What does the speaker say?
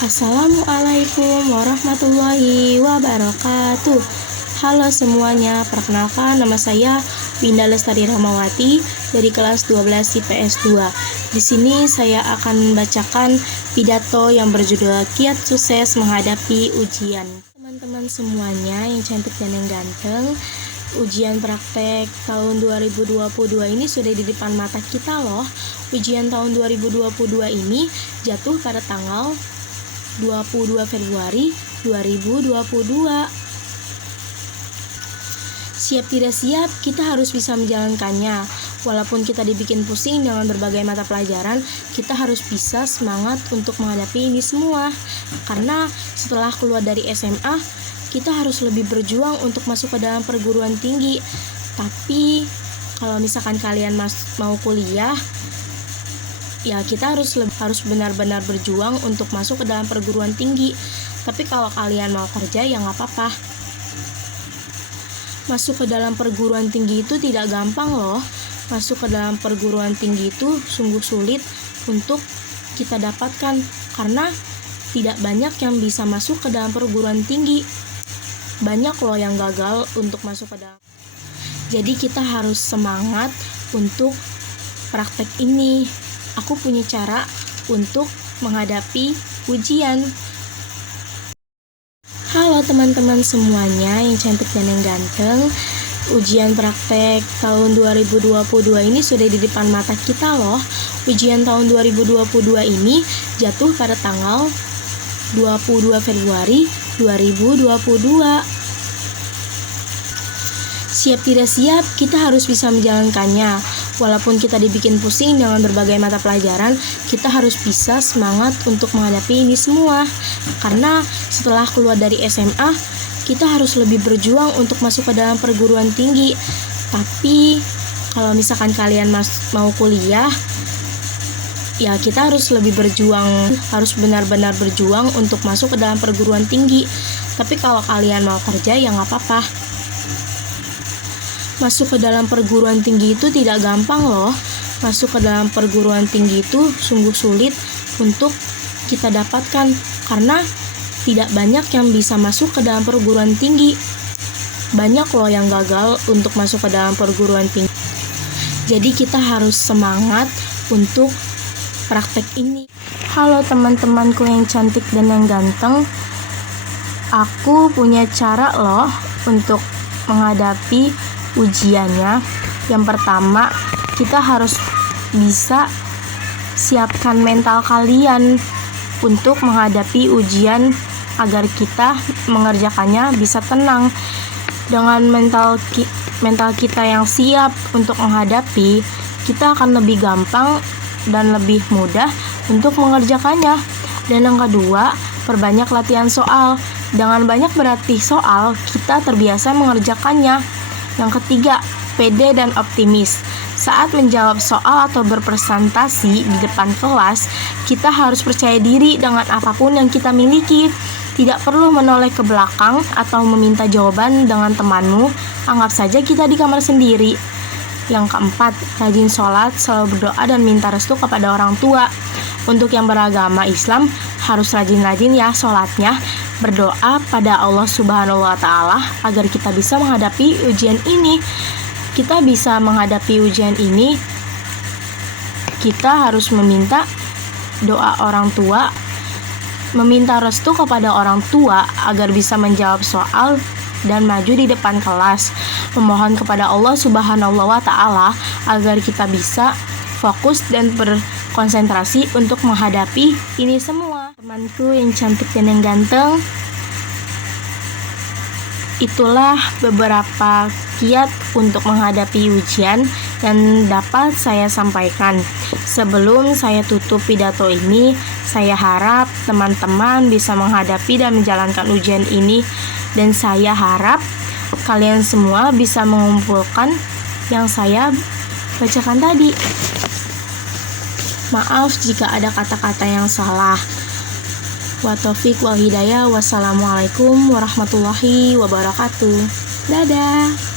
Assalamualaikum warahmatullahi wabarakatuh. Halo semuanya, perkenalkan nama saya Winda Lestari Rahmawati dari kelas 12 IPS 2. Di sini saya akan membacakan pidato yang berjudul Kiat Sukses Menghadapi Ujian. Teman-teman semuanya yang cantik dan yang ganteng, ujian praktek tahun 2022 ini sudah di depan mata kita loh. Ujian tahun 2022 ini jatuh pada tanggal 22 Februari 2022. Siap tidak siap, kita harus bisa menjalankannya. Walaupun kita dibikin pusing dengan berbagai mata pelajaran, kita harus bisa semangat untuk menghadapi ini semua. Karena setelah keluar dari SMA, kita harus lebih berjuang untuk masuk ke dalam perguruan tinggi. Tapi kalau misalkan kalian mau kuliah, ya kita harus benar-benar berjuang untuk masuk ke dalam perguruan tinggi. Tapi kalau kalian mau kerja, ya nggak apa-apa. Masuk ke dalam perguruan tinggi itu tidak gampang loh. Masuk ke dalam perguruan tinggi itu sungguh sulit untuk kita dapatkan, karena tidak banyak yang bisa masuk ke dalam perguruan tinggi. Banyak loh yang gagal untuk masuk ke dalam. Jadi kita harus semangat untuk praktek ini. Aku punya cara untuk menghadapi ujian. Halo teman-teman semuanya yang cantik dan yang ganteng, ujian praktek tahun 2022 ini sudah di depan mata kita loh. Ujian tahun 2022 ini jatuh pada tanggal 22 Februari 2022. Siap tidak siap, kita harus bisa menjalankannya. Walaupun kita dibikin pusing dengan berbagai mata pelajaran, kita harus bisa semangat untuk menghadapi ini semua. Karena setelah keluar dari SMA, kita harus lebih berjuang untuk masuk ke dalam perguruan tinggi. Tapi kalau misalkan kalian mau kuliah, ya kita harus lebih berjuang, harus benar-benar berjuang untuk masuk ke dalam perguruan tinggi. Tapi kalau kalian mau kerja, ya nggak apa-apa. Masuk ke dalam perguruan tinggi itu tidak gampang loh. Masuk ke dalam perguruan tinggi itu sungguh sulit untuk kita dapatkan, karena tidak banyak yang bisa masuk ke dalam perguruan tinggi. Banyak loh yang gagal untuk masuk ke dalam perguruan tinggi. Jadi kita harus semangat untuk praktek ini. Halo teman-temanku yang cantik dan yang ganteng, aku punya cara loh untuk menghadapi ujiannya. Yang pertama, kita harus bisa siapkan mental kalian untuk menghadapi ujian agar kita mengerjakannya bisa tenang. Dengan mental kita yang siap untuk menghadapi, kita akan lebih gampang dan lebih mudah untuk mengerjakannya. Dan yang kedua, perbanyak latihan soal. Dengan banyak berlatih soal, kita terbiasa mengerjakannya. Yang ketiga, pede dan optimis. Saat menjawab soal atau berpresentasi di depan kelas, kita harus percaya diri dengan apapun yang kita miliki. Tidak perlu menoleh ke belakang atau meminta jawaban dengan temanmu. Anggap saja kita di kamar sendiri. Yang keempat, rajin sholat, selalu berdoa dan minta restu kepada orang tua. Untuk yang beragama Islam, harus rajin-rajin ya sholatnya. Berdoa pada Allah Subhanahu wa Ta'ala agar kita bisa menghadapi ujian ini. Kita bisa menghadapi ujian ini, kita harus meminta doa orang tua, meminta restu kepada orang tua agar bisa menjawab soal dan maju di depan kelas. Memohon kepada Allah Subhanahu wa Ta'ala agar kita bisa fokus dan berkonsentrasi untuk menghadapi ini semua. Temanku yang cantik dan yang ganteng, itulah beberapa kiat untuk menghadapi ujian yang dapat saya sampaikan. Sebelum saya tutup pidato ini, saya harap teman-teman bisa menghadapi dan menjalankan ujian ini. Dan saya harap kalian semua bisa mengumpulkan yang saya bacakan tadi. Maaf jika ada kata-kata yang salah. Wa taufiq wal hidayah. Wassalamualaikum warahmatullahi wabarakatuh. Dadah.